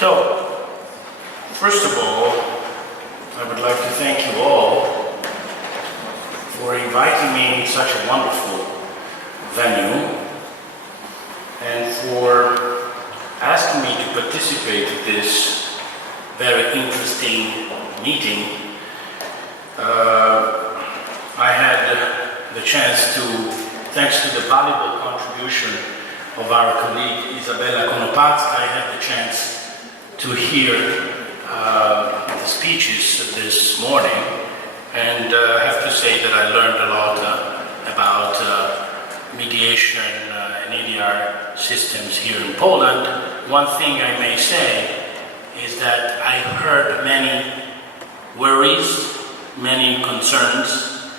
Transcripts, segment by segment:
So, first of all, I would like to thank you all for inviting me in such a wonderful venue and for asking me to participate in this very interesting meeting. I had the chance to, thanks to the valuable contribution of our colleague Isabella Konopatska, I had the chance to hear the speeches this morning, and I have to say that I learned a lot about mediation and ADR systems here in Poland. One thing I may say is that I heard many worries, many concerns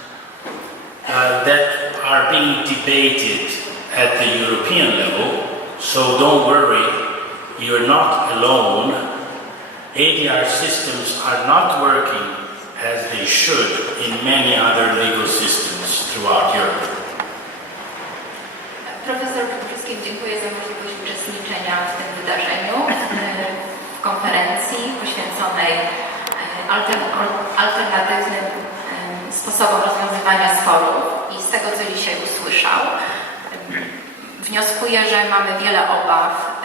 that are being debated at the European level, so don't worry, you're not alone. ADR systems are not working as they should in many other legal systems throughout Europe. Profesor Berlinguer, dziękuję za możliwość uczestniczenia w tym wydarzeniu, w konferencji poświęconej alternatywnym sposobom rozwiązywania sporów i z tego, co dzisiaj usłyszał, wnioskuję, że mamy wiele obaw,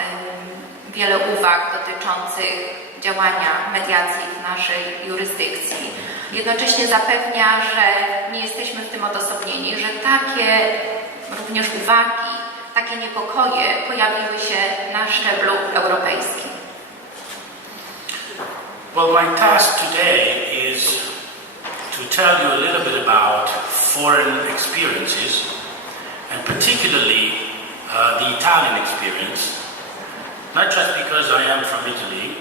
wiele uwag dotyczących działania mediacji w naszej jurysdykcji. Jednocześnie zapewnia, że nie jesteśmy w tym odosobnieni, że takie również uwagi, takie niepokoje pojawiły się na szczeblu europejskim. Well, my task today is to tell you a little bit about foreign experiences, and particularly the Italian experience, not just because I am from Italy,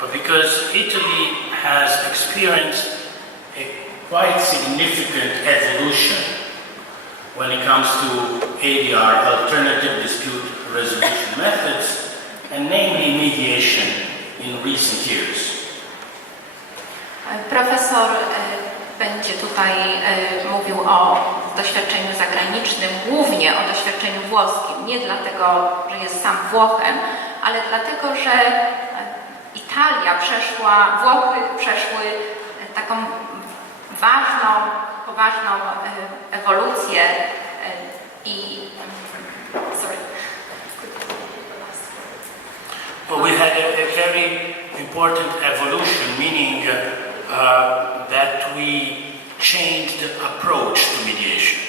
but because Italy has experienced a quite significant evolution when it comes to ADR, alternative dispute resolution methods, and namely mediation in recent years. Profesor będzie tutaj mówił o doświadczeniu zagranicznym, głównie o doświadczeniu włoskim. Nie dlatego, że jest sam Włochem, ale dlatego, że Włochy przeszły taką ważną, poważną ewolucję i... Sorry. Well, we had a very important evolution, meaning that we changed the approach to mediation.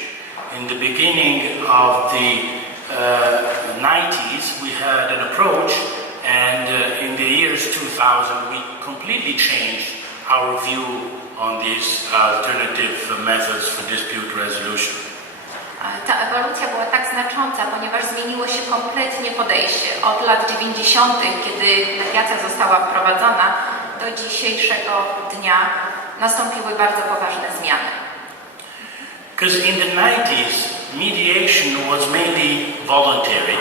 In the beginning of the 90s, we had an approach, and in the years 2000, we completely changed our view on these alternative methods for dispute resolution. Ta ewolucja była tak znacząca, ponieważ zmieniło się kompletnie podejście. Od lat 90., kiedy mediacja została wprowadzona, do dzisiejszego dnia nastąpiły bardzo poważne zmiany. Because in the 90s, mediation was mainly voluntary,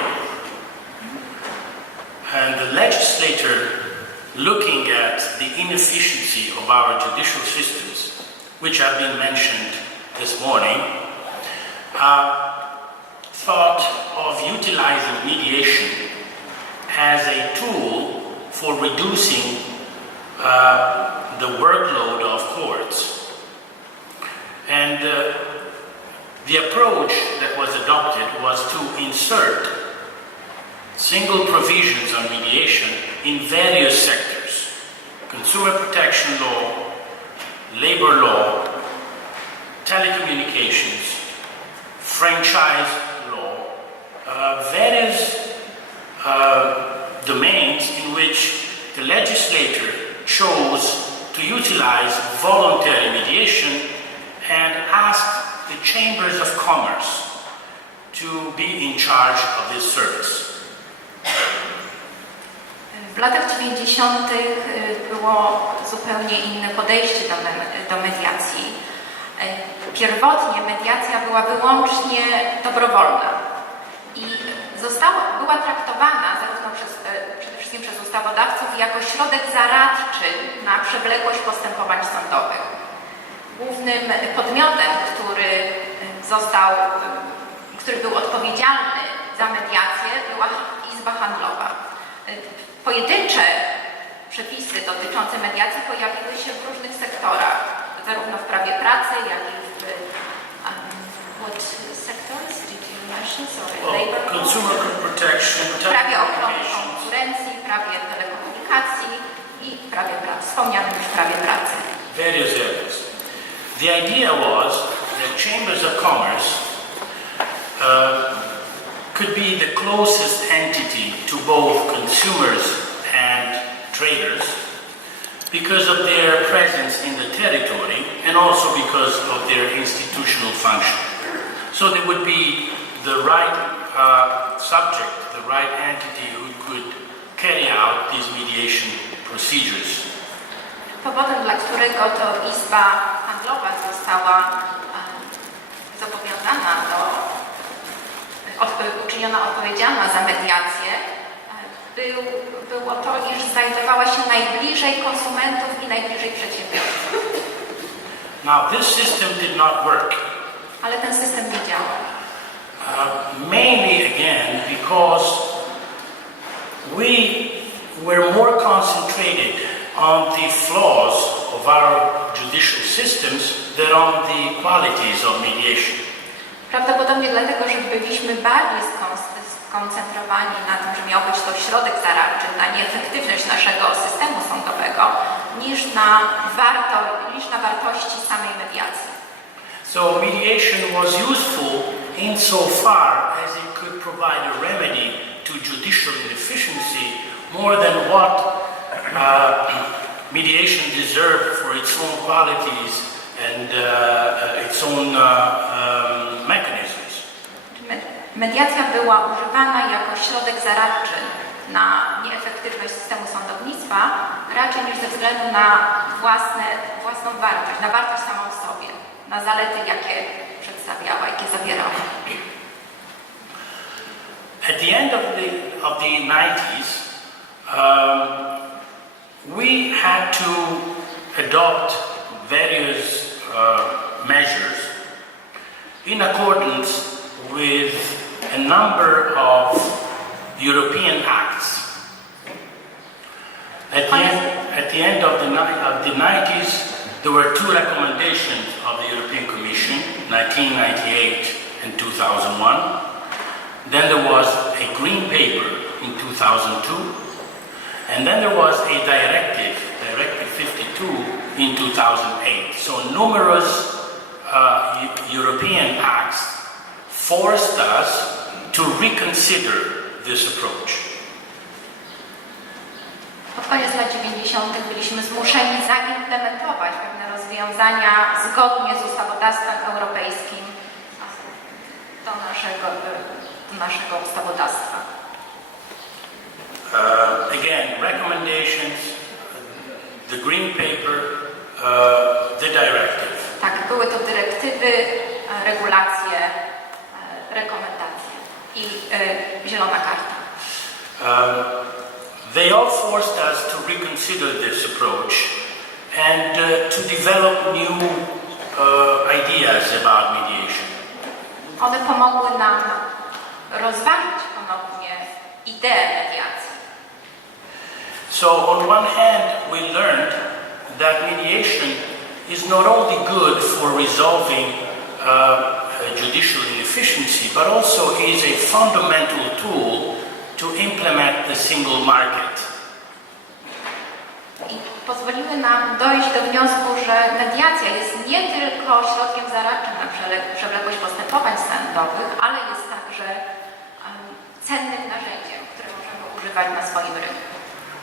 and the legislator, looking at the inefficiency of our judicial systems, which have been mentioned this morning, thought of utilizing mediation as a tool for reducing the workload of courts. And the approach that was adopted was to insert single provisions on mediation in various sectors: consumer protection law, labor law, telecommunications, franchise law, various domains in which the legislator chose to utilize voluntary mediation and asked the chambers of commerce to be in charge of this service. W latach 90. było zupełnie inne podejście do mediacji. Pierwotnie mediacja była wyłącznie dobrowolna i była traktowana przede wszystkim przez ustawodawców jako środek zaradczy na przewlekłość postępowań sądowych. Głównym podmiotem, który był odpowiedzialny za mediację, była Izba Handlowa. Pojedyncze przepisy dotyczące mediacji pojawiły się w różnych sektorach, zarówno w prawie pracy, jak i w what sectors did you mention? Sorry, labor law? Consumer protection, Prawie ochrony konkurencji, prawie telekomunikacji i prawie pracy, wspomnianym już prawie pracy. various areas. The idea was that chambers of commerce could be the closest entity to both consumers and traders because of their presence in the territory and also because of their institutional function. So they would be the right subject, the right entity who could carry out these mediation procedures. Powodem, dla którego to Izba Handlowa została zobowiązana uczyniona odpowiedzialna za mediację, było to, iż znajdowała się najbliżej konsumentów i najbliżej przedsiębiorców. Now this system did not work. Ale ten system nie działał. Mainly again because we were more concentrated on the flaws of our judicial systems than on the qualities of mediation. Prawdopodobnie dlatego, że byliśmy bardziej skoncentrowani na tym, że miał być to środek zaradczy, na nieefektywność naszego systemu sądowego, niż na wartości samej mediacji. So mediation was useful insofar as it could provide a remedy to judicial inefficiency more than what mediation deserved for its own qualities and its own mechanisms. Mediacja była używana jako środek zaradczy na nieefektywność systemu sądownictwa, raczej niż ze względu na własną wartość, na wartość samą w sobie, na zalety, jakie przedstawiała, jakie zawierała. At the end of the 90s, we had to adopt various measures in accordance with a number of European acts. At the end of the 90s, there were two recommendations of the European Commission, 1998 and 2001. Then there was a green paper in 2002. And then there was a directive, Directive 52, in 2008. So numerous European acts forced us to reconsider this approach. Pod koniec lat 90. byliśmy zmuszeni zaimplementować pewne rozwiązania zgodnie z ustawodawstwem europejskim do naszego ustawodawstwa. Again, recommendations, the green paper, the directive. Tak, były to dyrektywy, regulacje, rekomendacje i zielona karta. They all forced us to reconsider this approach and to develop new ideas about mediation. One pomogły nam rozważyć ponownie ideę mediacji. So on one hand, we learned that mediation is not only good for resolving judicial inefficiency, but also is a fundamental tool to implement the single market. I pozwoliły nam dojść do wniosku, że mediacja jest nie tylko środkiem zaradczym na przewlekłość postępowań sądowych, ale jest także cennym narzędziem, które możemy używać na swoim rynku.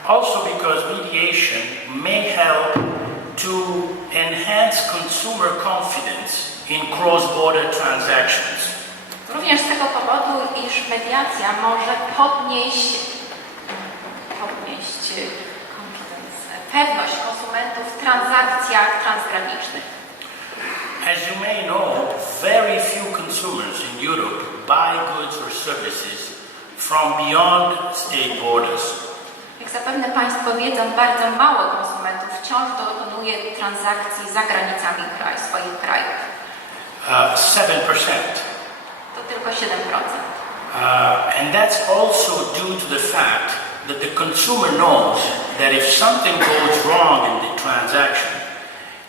Also because mediation may help to enhance consumer confidence in cross-border transactions. Również z tego powodu, iż mediacja może podnieść pewność konsumentów w transakcjach transgranicznych. As you may know, very few consumers in Europe buy goods or services from beyond state borders. Jak zapewne Państwo wiedzą, bardzo mało konsumentów wciąż dokonuje transakcji za granicami swoich krajów. 7%. To tylko 7%. And that's also due to the fact that the consumer knows that if something goes wrong in the transaction,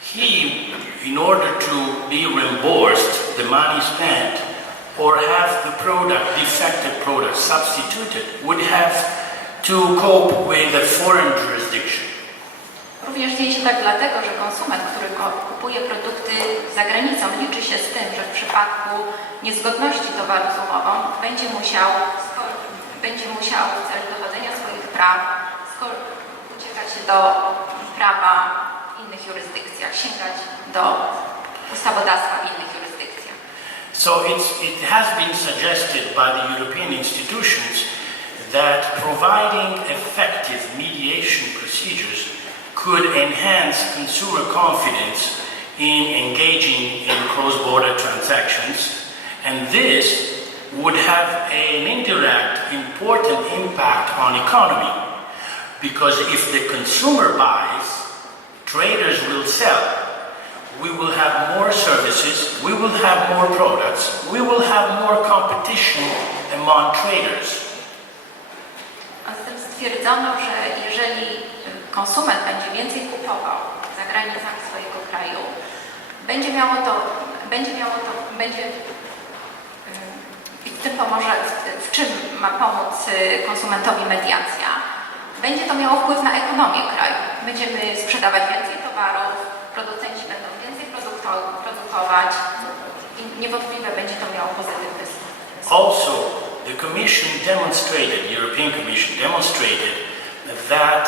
he, in order to be reimbursed the money spent or have the product, defective product, substituted, would have to cope with a foreign jurisdiction. Również dzieje się tak dlatego, że konsument, który kupuje produkty za granicą, liczy się z tym, że w przypadku niezgodności towaru z umową będzie musiał w celu dochodzenia swoich praw uciekać się do prawa w innych jurysdykcjach, sięgać do ustawodawstwa w innych jurysdykcjach. So it has been suggested by the European institutions that providing effective mediation procedures could enhance consumer confidence in engaging in cross-border transactions, and this would have an indirect, important impact on economy, because if the consumer buys, traders will sell. We will have more services, we will have more products, we will have more competition among traders. A zatem stwierdzono, że jeżeli konsument będzie więcej kupował za granicami swojego kraju, i w tym pomoże, w czym ma pomóc konsumentowi mediacja, będzie to miało wpływ na ekonomię kraju. Będziemy sprzedawać więcej towarów, producenci będą więcej produkować i niewątpliwie będzie to miało pozytywny skutek. Also, the Commission demonstrated, the European Commission demonstrated that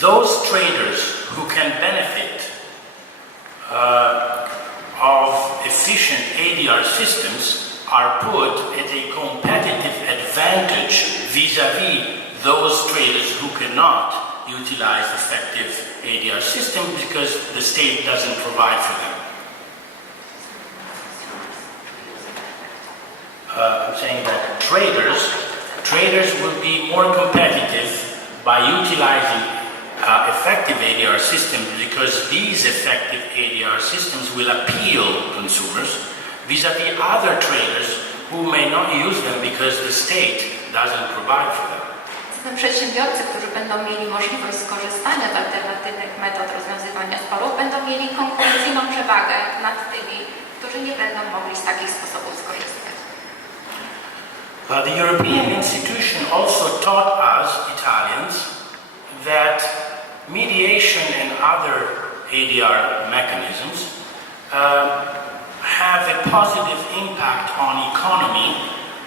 those traders who can benefit of efficient ADR systems are put at a competitive advantage vis-à-vis those traders who cannot utilize effective ADR systems because the state doesn't provide for them. I'm saying that traders will be more competitive by utilizing effective ADR systems because these effective ADR systems will appeal consumers vis-à-vis other traders who may not use them because the state doesn't provide for them. Zatem przedsiębiorcy, którzy będą mieli możliwość skorzystania z alternatywnych metod rozwiązywania sporów, będą mieli konkurencyjną przewagę nad tymi, którzy nie będą mogli z takich sposobów skorzystać. The European institution also taught us, Italians, that mediation and other ADR mechanisms have a positive impact on economy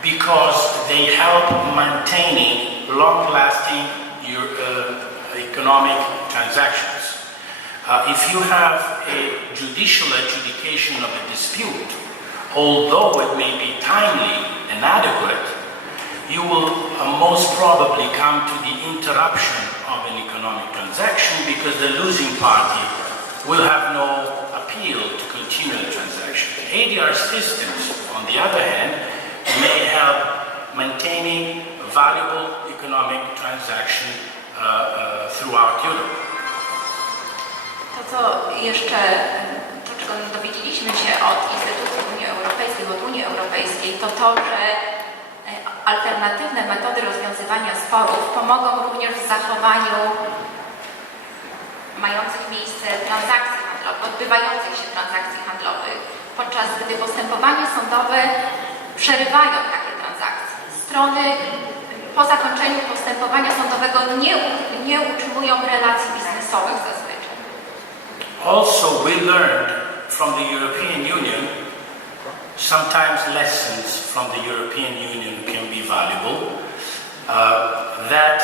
because they help maintaining long-lasting economic transactions. If you have a judicial adjudication of a dispute, although it may be timely and adequate, you will most probably come to the interruption of an economic transaction because the losing party will have no appeal to continue the transaction. ADR systems, on the other hand, may help maintaining valuable economic transaction throughout Europe. To czego dowiedzieliśmy się od instytucji Unii Europejskiej, od Unii Europejskiej, to, że alternatywne metody rozwiązywania sporów pomogą również w zachowaniu mających miejsce transakcji handlowych, odbywających się transakcji handlowych, podczas gdy postępowania sądowe przerywają takie transakcje. Strony po zakończeniu postępowania sądowego nie utrzymują relacji biznesowych zazwyczaj. Also, we learned from the European Union, sometimes lessons from the European Union can be valuable, that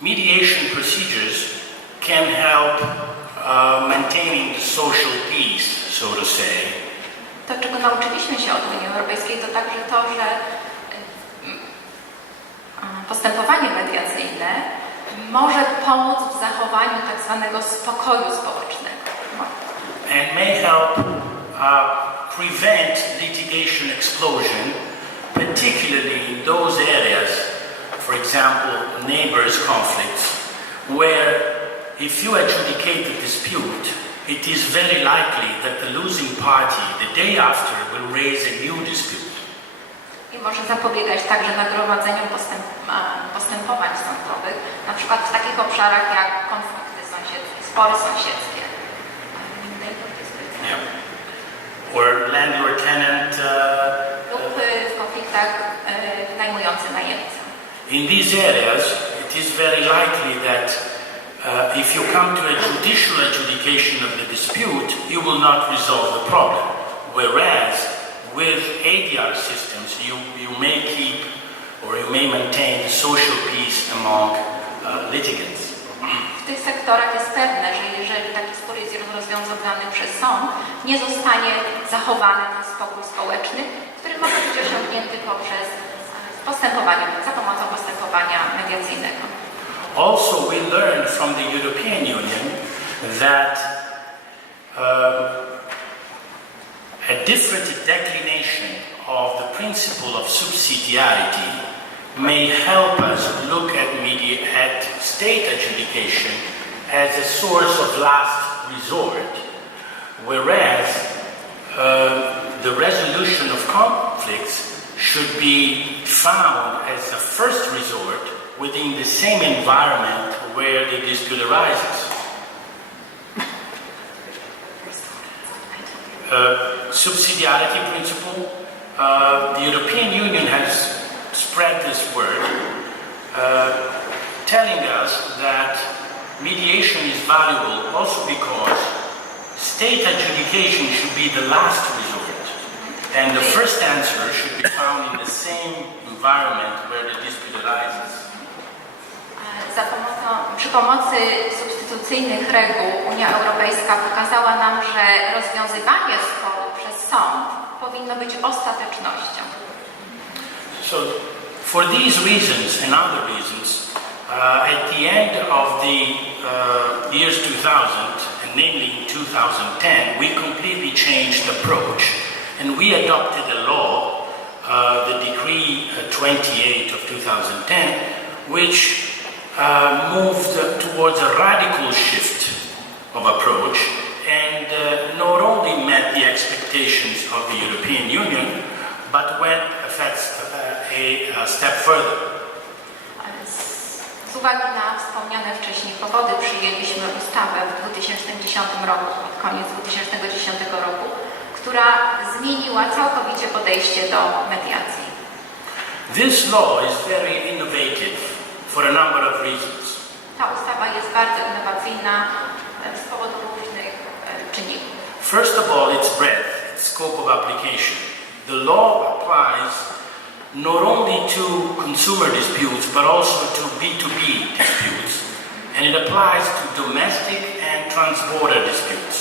mediation procedures can help maintaining the social peace, so to say. To, czego nauczyliśmy się od Unii Europejskiej, to także to, że postępowanie mediacyjne może pomóc w zachowaniu tak zwanego spokoju społecznego. And may help prevent litigation explosion, particularly in those areas, for example, neighbors' conflicts, where if you adjudicate the dispute, it is very likely that the losing party, the day after, will raise a new dispute. I może zapobiegać także nagromadzeniu postępowań sądowych, na przykład w takich obszarach jak konflikty sąsiedzkie, spory sąsiedzkie. Or landlord-tenant. Lub w konfliktach najmujący-najemca. In these areas, it is very likely that if you come to a judicial adjudication of the dispute, you will not resolve the problem. Whereas with ADR systems, you may keep or you may maintain the social peace among litigants. W tych sektorach jest pewne, że jeżeli taki spór jest rozwiązany przez sąd, nie zostanie zachowany ten spokój społeczny, który może być osiągnięty poprzez za pomocą postępowania mediacyjnego. Also, we learned from the European Union that a different declination of the principle of subsidiarity may help us look at state adjudication as a source of last resort, whereas the resolution of conflicts should be found as a first resort within the same environment where the dispute arises. Subsidiarity principle, the European Union has spread this word, telling us that mediation is valuable also because state adjudication should be the last resort, and the first answer should be found in the same environment where the dispute arises. Przy pomocy substytucyjnych reguł Unia Europejska pokazała nam, że rozwiązywanie sporu przez sąd powinno być ostatecznością. So, for these reasons and other reasons, at the end of the years 2000, and namely in 2010, we completely changed approach, and we adopted a law, the Decree 28 of 2010, which moved towards a radical shift of approach and not only met the expectations of the European Union, but went a step further. Z uwagi na wspomniane wcześniej powody przyjęliśmy ustawę w 2010 roku, pod koniec 2010 roku, która zmieniła całkowicie podejście do mediacji. This law is very innovative for a number of reasons. Ta ustawa jest bardzo innowacyjna z powodu różnych czynników. First of all, its breadth, its scope of application. The law applies not only to consumer disputes, but also to B2B disputes, and it applies to domestic and transborder disputes.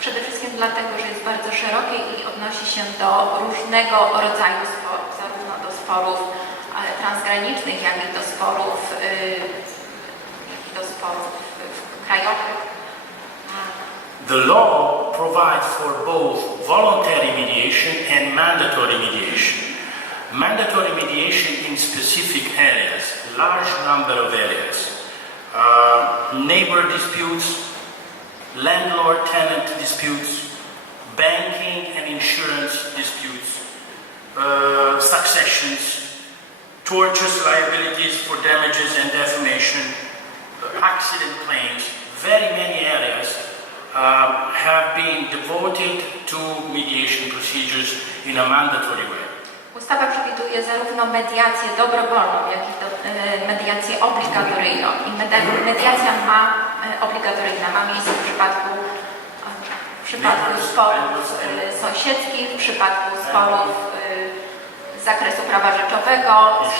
Przede wszystkim dlatego, że jest bardzo szerokie i odnosi się do różnego rodzaju sporów, zarówno do sporów transgranicznych, jak i do sporów krajowych. The law provides for both voluntary mediation and mandatory mediation. Mandatory mediation in specific areas, large number of areas. Neighbor disputes, landlord-tenant disputes, banking and insurance disputes, successions, tortious liabilities for damages and defamation, accident claims. Very many areas have been devoted to mediation procedures in a mandatory way. Ustawa przewiduje zarówno mediację dobrowolną, jak i mediację obligatoryjną. I mediacja obligatoryjna ma miejsce w przypadku sporów sąsiedzkich, w przypadku sporów z zakresu prawa rzeczowego,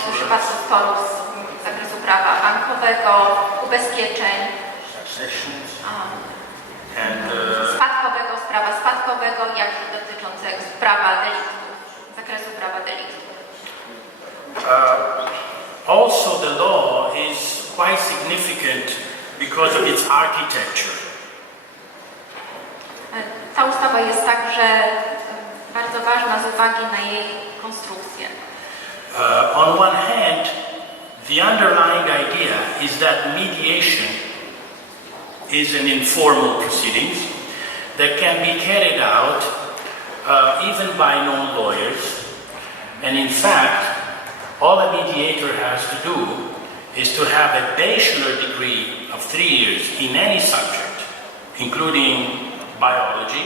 w przypadku sporów z zakresu prawa bankowego, ubezpieczeń, spadkowego, sprawa spadkowego, jak i dotyczącego prawa deliktu, zakresu prawa deliktu. Also, the law is quite significant because of its architecture. Ta ustawa jest także bardzo ważna z uwagi na jej konstrukcję. On one hand, the underlying idea is that mediation is an informal proceedings that can be carried out even by non-lawyers, and in fact, all a mediator has to do is to have a bachelor degree of 3 years in any subject, including biology,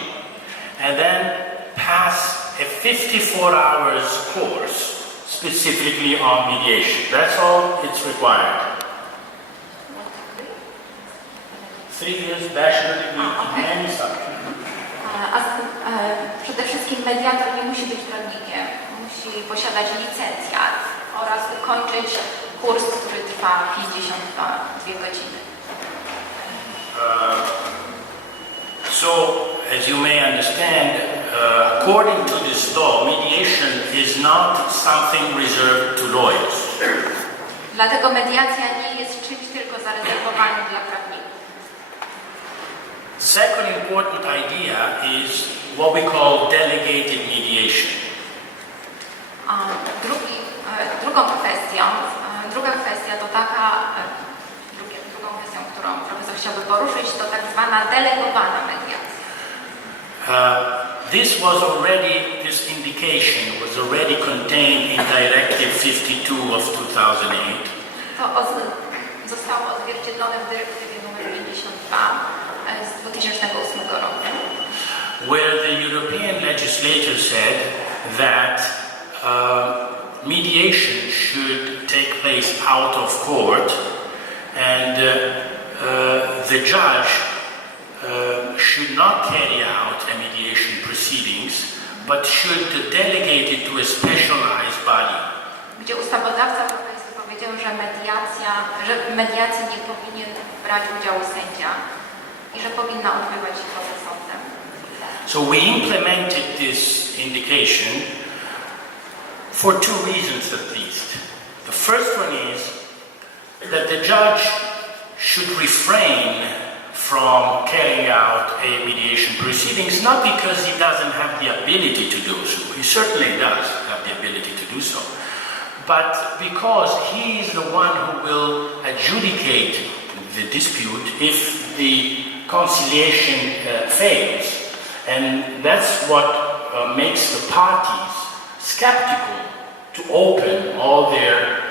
and then pass a 54 hours course specifically on mediation. That's all it's required. 3 years bachelor degree in any subject. Przede wszystkim mediator nie musi być prawnikiem, musi posiadać licencjat oraz ukończyć kurs, który trwa 52 godziny. So, as you may understand, according to this law, mediation is not something reserved to lawyers. Dlatego mediacja nie jest czymś tylko zarezerwowanym dla prawników. Second important idea is what we call delegated mediation. Druga kwestia to taka, drugą kwestią, którą profesor chciałby poruszyć, to tak zwana delegowana mediacja. This indication was already contained in Directive 52 of 2008. To zostało odzwierciedlone w dyrektywie nr 52 z 2008 roku. Where the European legislature said that mediation should take place out of court, and the judge should not carry out a mediation proceedings, but should delegate it to a specialized body. Gdzie ustawodawca europejski powiedział, że mediacji nie powinien brać udziału sędzia i że powinna odbywać się poza sądem. So we implemented this indication for two reasons at least. The first one is that the judge should refrain from carrying out a mediation proceedings, not because he doesn't have the ability to do so. He certainly does have the ability to do so. But because he is the one who will adjudicate the dispute if the conciliation fails. And that's what makes the parties skeptical to open all their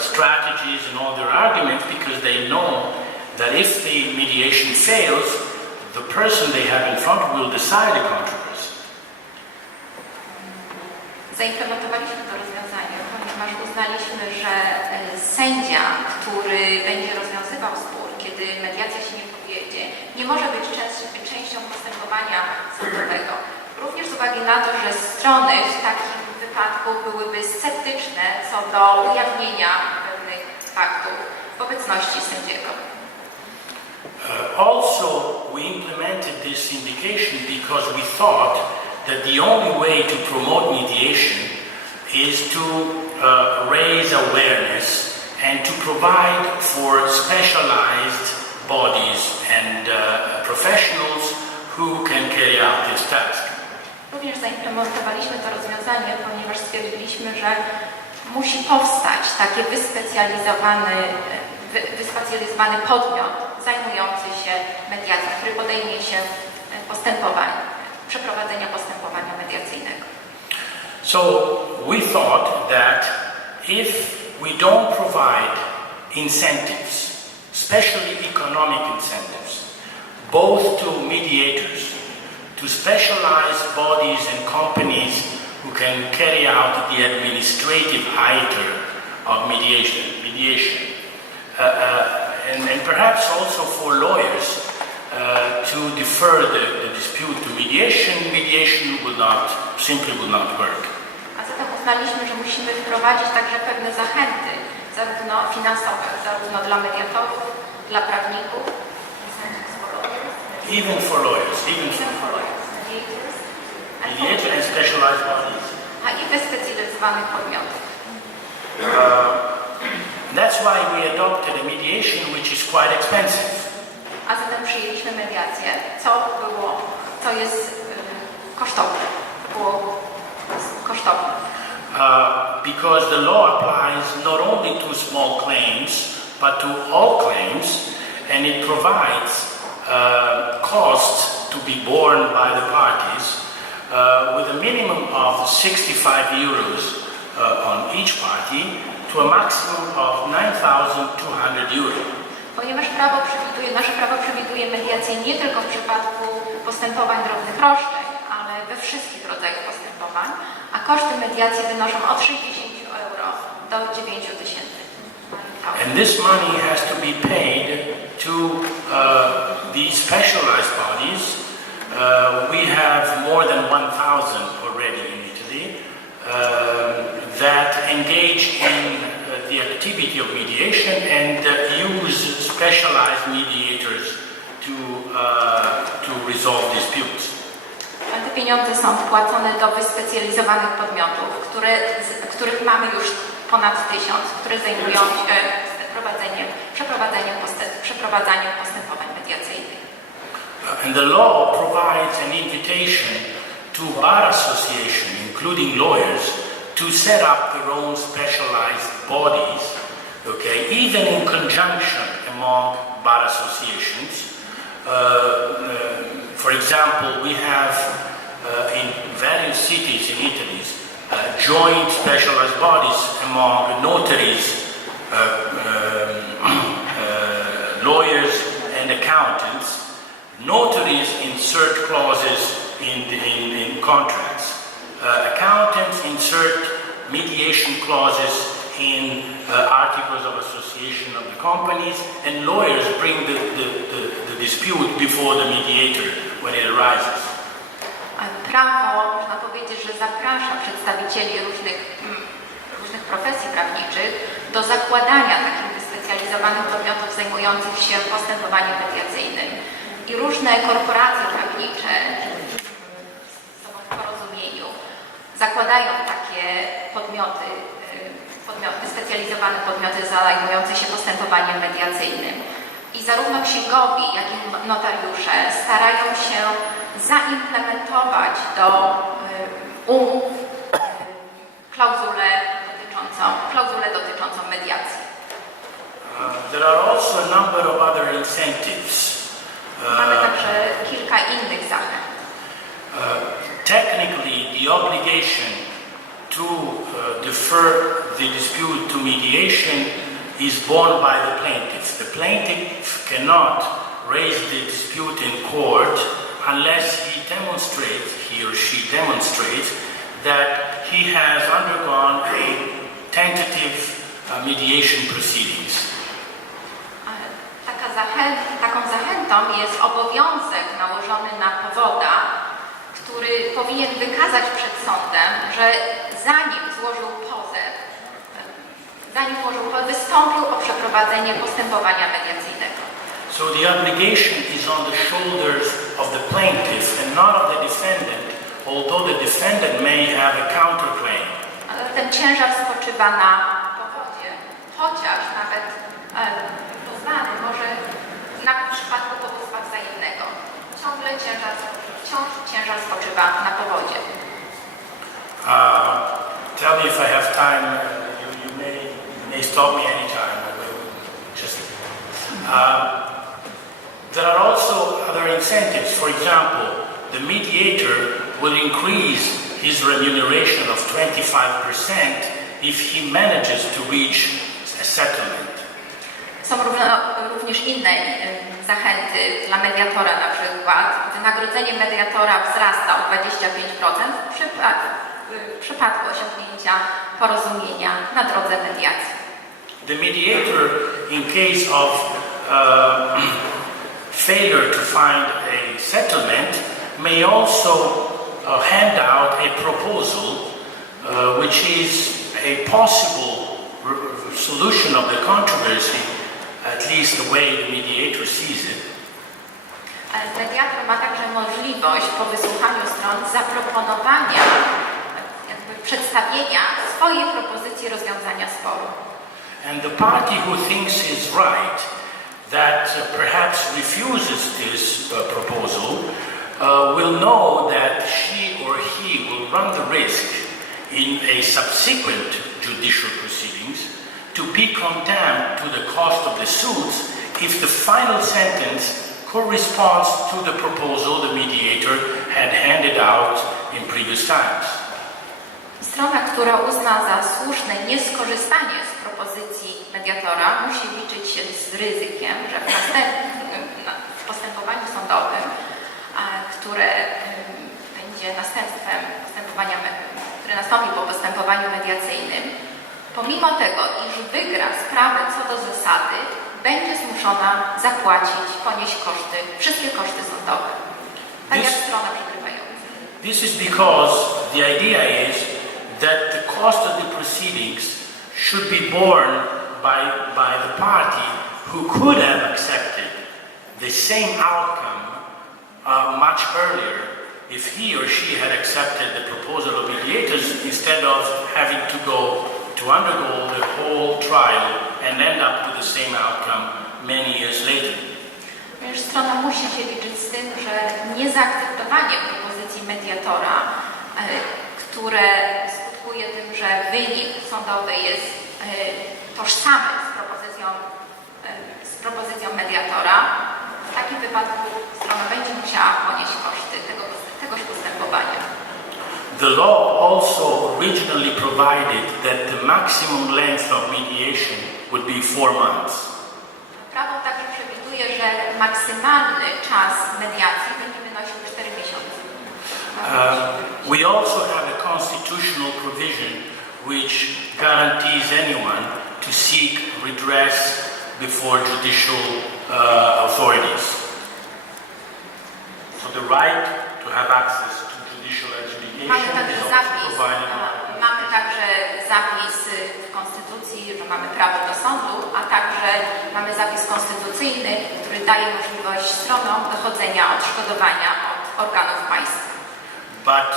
strategies and all their arguments, because they know that if the mediation fails, the person they have in front will decide the controversy. Zaimplementowaliśmy to rozwiązanie, ponieważ uznaliśmy, że sędzia, który będzie rozwiązywał spór, kiedy mediacja się nie powiedzie, nie może być częścią postępowania sądowego. Również z uwagi na to, że strony w takim wypadku byłyby sceptyczne co do ujawnienia pewnych faktów w obecności sędziego. Also, we implemented this indication because we thought that the only way to promote mediation is to raise awareness and to provide for specialized bodies and professionals who can carry out this task. Również zaimplementowaliśmy to rozwiązanie, ponieważ stwierdziliśmy, że musi powstać taki wyspecjalizowany podmiot zajmujący się mediacją, który podejmie się przeprowadzenia postępowania mediacyjnego. So we thought that if we don't provide incentives, especially economic incentives, both to mediators, to specialized bodies and companies who can carry out the administrative item of mediation, and perhaps also for lawyers to defer the dispute to mediation simply will not work. A zatem uznaliśmy, że musimy wprowadzić także pewne zachęty, zarówno finansowe, zarówno dla mediatorów, dla prawników, even for lawyers, mediators and specialized bodies. A i wyspecjalizowanych podmiotów. That's why we adopted a mediation which is quite expensive. A zatem przyjęliśmy mediację, co jest kosztowne. Because the law applies not only to small claims, but to all claims, and it provides costs to be borne by the parties with a minimum of 65 euros on each party to a maximum of 9,200 euro. Ponieważ nasze prawo przewiduje mediację nie tylko w przypadku postępowań drobnych roszczeń, ale we wszystkich rodzajach postępowań, a koszty mediacji wynoszą od 60 euro do 9 tysięcy. And this money has to be paid to these specialized bodies. We have more than 1,000 already in Italy that engage in the activity of mediation and use specialized mediators to resolve disputes. Te pieniądze są wpłacone do wyspecjalizowanych podmiotów, których mamy już ponad 1000, które zajmują się przeprowadzaniem postępowań mediacyjnych. And the law provides an invitation to bar association, including lawyers, to set up their own specialized bodies, okay, even in conjunction among bar associations. For example, we have in various cities in Italy joint specialized bodies among notaries, lawyers and accountants. Notaries insert clauses in contracts. Accountants insert mediation clauses in articles of association of the companies, and lawyers bring the dispute before the mediator when it arises. Prawo, można powiedzieć, że zaprasza przedstawicieli różnych profesji prawniczych do zakładania takich wyspecjalizowanych podmiotów zajmujących się postępowaniem mediacyjnym. I różne korporacje prawnicze w porozumieniu zakładają takie podmioty, wyspecjalizowane podmioty zajmujące się postępowaniem mediacyjnym. I zarówno księgowi, jak i notariusze starają się zaimplementować do umów klauzulę dotyczącą mediacji. There are also a number of other incentives. Mamy także kilka innych zachęt. Technically, the obligation to defer the dispute to mediation is borne by the plaintiff. The plaintiff cannot raise the dispute in court unless he or she demonstrates that he has undergone a tentative mediation proceedings. Taką zachętą jest obowiązek nałożony na powoda, który powinien wykazać przed sądem, że zanim złożył pozew, wystąpił o przeprowadzenie postępowania mediacyjnego. So the obligation is on the shoulders of the plaintiff and not of the defendant, although the defendant may have a counterclaim. Ale ten ciężar spoczywa na powodzie, chociaż nawet pozwany może w przypadku powództwa wzajemnego wciąż ciężar spoczywa na powodzie. Tell me if I have time. You may stop me anytime. There are also other incentives. For example, the mediator will increase his remuneration of 25% if he manages to reach a settlement. Są również inne zachęty dla mediatora, na przykład wynagrodzenie mediatora wzrasta o 25% w przypadku osiągnięcia porozumienia na drodze mediacji. The mediator, in case of failure to find a settlement, may also hand out a proposal which is a possible solution of the controversy, at least the way the mediator sees it. Mediator ma także możliwość po wysłuchaniu stron zaproponowania, przedstawienia swojej propozycji rozwiązania sporu. And the party who thinks is right, that perhaps refuses this proposal, will know that she or he will run the risk in a subsequent judicial proceedings to be condemned to the cost of the suits if the final sentence corresponds to the proposal the mediator had handed out in previous times. Strona, która uzna za słuszne nieskorzystanie z propozycji mediatora, musi liczyć się z ryzykiem, że w postępowaniu sądowym, które będzie następstwem postępowania, które nastąpi po postępowaniu mediacyjnym, pomimo tego, iż wygra sprawę co do zasady, będzie zmuszona zapłacić, ponieść koszty, wszystkie koszty sądowe. Tak jak strona przegrywająca. This is because the idea is that the cost of the proceedings should be borne by the party who could have accepted the same outcome much earlier if he or she had accepted the proposal of mediators instead of having to undergo the whole trial and end up with the same outcome many years later. Ponieważ strona musi się liczyć z tym, że niezaakceptowanie propozycji mediatora, które skutkuje tym, że wynik sądowy jest tożsamy z propozycją mediatora, w takim wypadku strona będzie musiała ponieść koszty tegoż postępowania. The law also originally provided that the maximum length of mediation would be 4 months. Prawo także przewiduje, że maksymalny czas mediacji będzie wynosił 4 miesiące. We also have a constitutional provision which guarantees anyone to seek redress before judicial authorities. So the right to have access to judicial adjudication is also provided. Mamy także zapis w Konstytucji, że mamy prawo do sądu, a także mamy zapis konstytucyjny, który daje możliwość stronom dochodzenia odszkodowania od organów państwa. But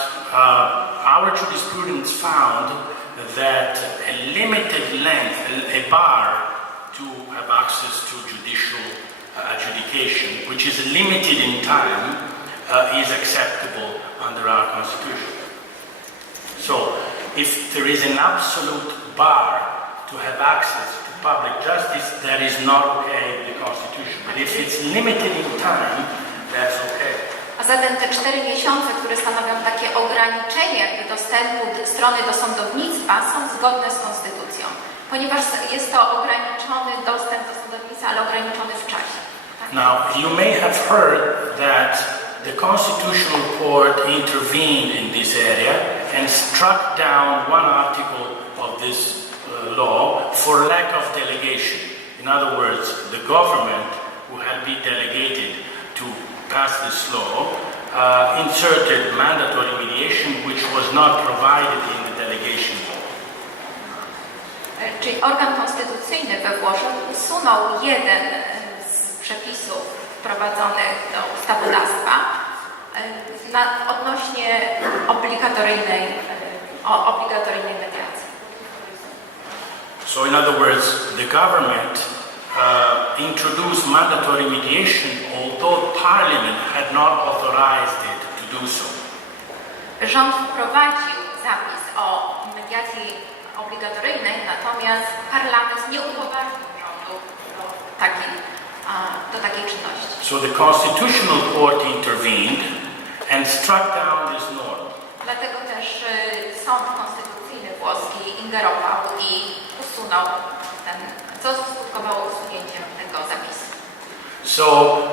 our jurisprudence found that a limited length, a bar to have access to judicial adjudication, which is limited in time, is acceptable under our Constitution. So, if there is an absolute bar to have access to public justice, that is not okay in the Constitution. But if it's limited in time, that's okay. A zatem te 4 miesiące, które stanowią takie ograniczenie jakby dostępu strony do sądownictwa, są zgodne z Konstytucją, ponieważ jest to ograniczony dostęp do sądownictwa, ale ograniczony w czasie. Tak? Now, you may have heard that the Constitutional Court intervened in this area and struck down one article of this law for lack of delegation. In other words, the government who had been delegated to pass this law inserted mandatory mediation which was not provided in the delegation law. Czyli organ konstytucyjny we Włoszech usunął jeden z przepisów wprowadzonych do ustawodawstwa odnośnie obligatoryjnej mediacji. So in other words, the government introduced mandatory mediation although Parliament had not authorized it to do so. Rząd wprowadził zapis o mediacji obligatoryjnej, natomiast Parlament nie upoważnił rządu do takiej czynności. So the Constitutional Court intervened and struck down this norm. Dlatego też Sąd Konstytucyjny włoski ingerował i usunął co skutkowało usunięciem tego zapisu. So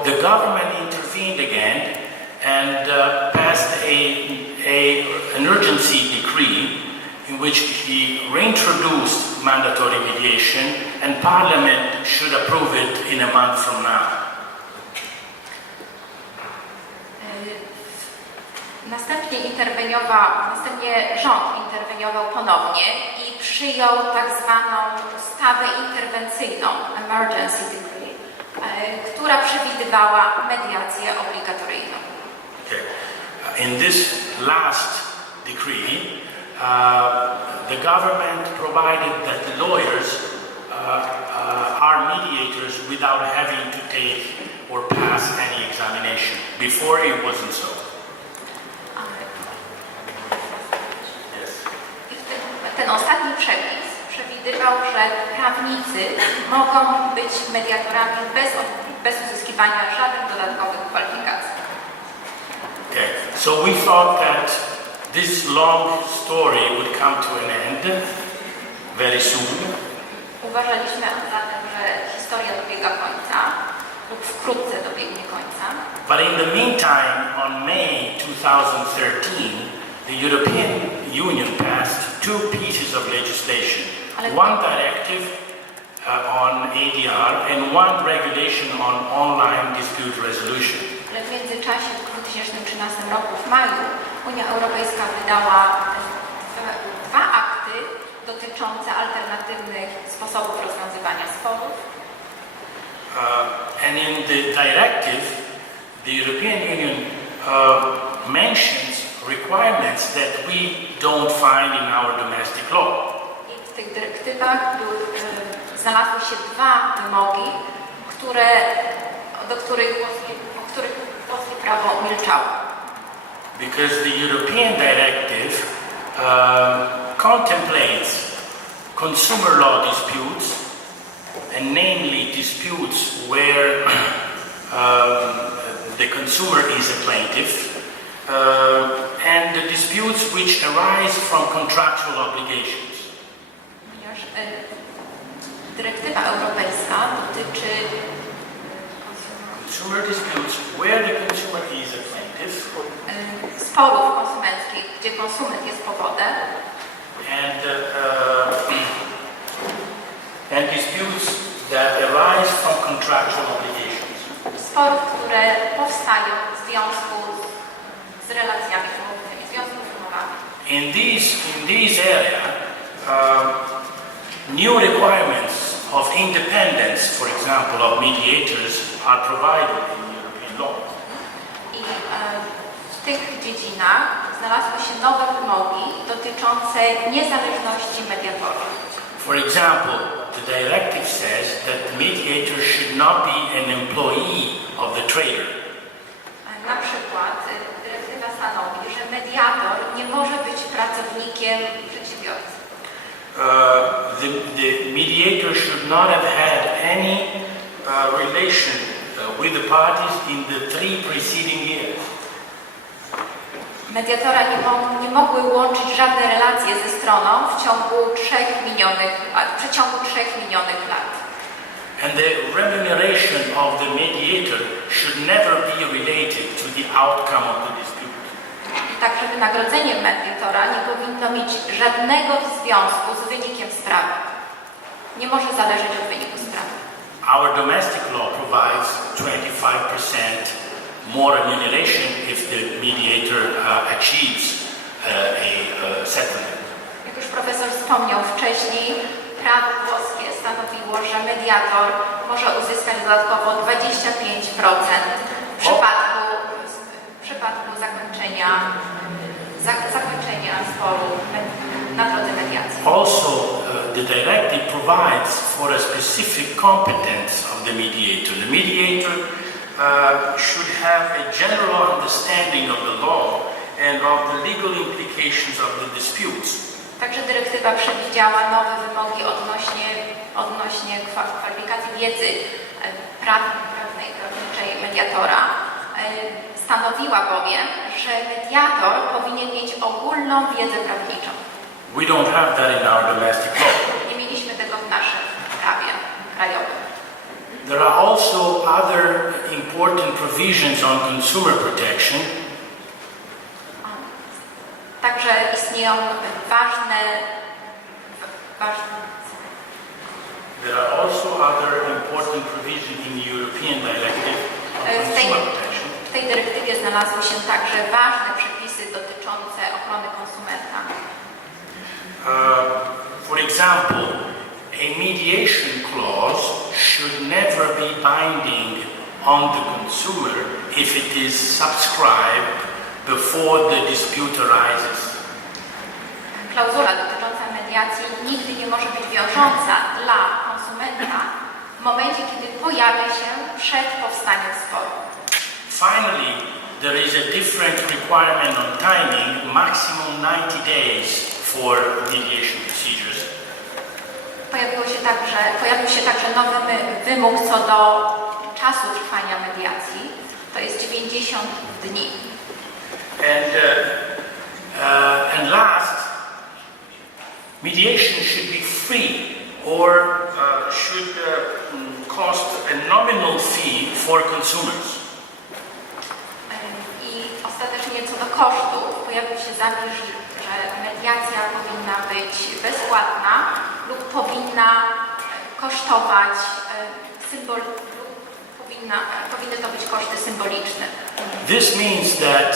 the government intervened again and passed an urgency decree in which he reintroduced mandatory mediation, and Parliament should approve it in a month from now. Następnie rząd interweniował ponownie i przyjął tak zwaną ustawę interwencyjną, emergency decree, która przewidywała mediację obligatoryjną. Okay. In this last decree, the government provided that lawyers are mediators without having to take or pass any examination. Before it wasn't so. Ten ostatni przepis przewidywał, że prawnicy mogą być mediatorami bez uzyskiwania żadnych dodatkowych kwalifikacji. Okay. So we thought that this long story would come to an end very soon. Uważaliśmy zatem, że historia dobiega końca lub wkrótce dobiegnie końca. But in the meantime, on May 2013, the European Union passed two pieces of legislation. One directive on ADR and one regulation on online dispute resolution. Ale w międzyczasie w 2013 roku w maju Unia Europejska wydała dwa akty dotyczące alternatywnych sposobów rozwiązywania sporów. And in the directive, the European Union mentions requirements that we don't find in our domestic law. I w tych dyrektywach znalazły się dwa wymogi, o których polskie prawo milczało. Because the European directive contemplates consumer law disputes, and namely disputes where the consumer is a plaintiff, and the disputes which arise from contractual obligations. Ponieważ dyrektywa europejska dotyczy consumer disputes where the consumer is a plaintiff, sporów konsumenckich, gdzie konsument jest powodem, and disputes that arise from contractual obligations. Sporów, które powstają w związku z relacjami umowowymi, w związku z umowami. In these areas, new requirements of independence, for example, of mediators, are provided in European law. I w tych dziedzinach znalazły się nowe wymogi dotyczące niezależności mediatora. For example, the directive says that the mediator should not be an employee of the trader. Na przykład dyrektywa stanowi, że mediator nie może być pracownikiem przedsiębiorcy. The mediator should not have had any relation with the parties in the 3 preceding years. Mediatora nie mogły łączyć żadne relacje ze stroną w przeciągu 3 minionych lat. And the remuneration of the mediator should never be related to the outcome of the dispute. I także wynagrodzenie mediatora nie powinno mieć żadnego związku z wynikiem sprawy. Nie może zależeć od wyniku sprawy. Our domestic law provides 25% more remuneration if the mediator achieves a settlement. Jak już profesor wspomniał wcześniej, prawo włoskie stanowiło, że mediator może uzyskać dodatkowo 25% w przypadku zakończenia sporu na drodze mediacji. Also, the directive provides for a specific competence of the mediator. The mediator should have a general understanding of the law and of the legal implications of the disputes. Także dyrektywa przewidziała nowe wymogi odnośnie kwalifikacji wiedzy prawnej i prawniczej mediatora. Stanowiła bowiem, że mediator powinien mieć ogólną wiedzę prawniczą. We don't have that in our domestic law. Nie mieliśmy tego w naszym prawie krajowym. There are also other important provisions on consumer protection. Także istnieją ważne There are also other important provisions in the European Directive on consumer protection. W tej dyrektywie znalazły się także ważne przepisy dotyczące ochrony konsumenta. For example, a mediation clause should never be binding on the consumer if it is subscribed before the dispute arises. Klauzula dotycząca mediacji nigdy nie może być wiążąca dla konsumenta w momencie, kiedy pojawi się przed powstaniem sporu. Finally, there is a different requirement on timing, maximum 90 days for mediation procedures. Pojawił się także nowy wymóg co do czasu trwania mediacji. To jest 90 dni. And mediation should be free or should cost a nominal fee for consumers. I ostatecznie co do kosztów pojawił się zapis, że mediacja powinna być bezpłatna lub powinna kosztować powinny to być koszty symboliczne. This means that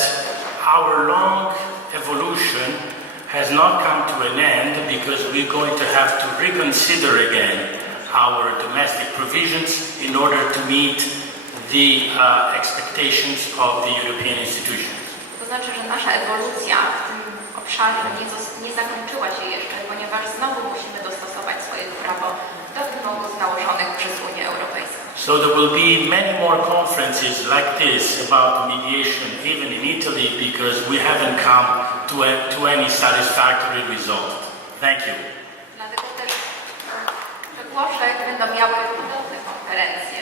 our long evolution has not come to an end because we're going to have to reconsider again our domestic provisions in order to meet the expectations of the European institutions. To znaczy, że nasza ewolucja w tym obszarze nie zakończyła się jeszcze, ponieważ znowu musimy dostosować swoje prawo do wymogów nałożonych przez Unię Europejską. So there will be many more conferences like this about mediation, even in Italy, because we haven't come to any satisfactory result. Thank you. Dlatego też we Włoszech będą miały podobne konferencje.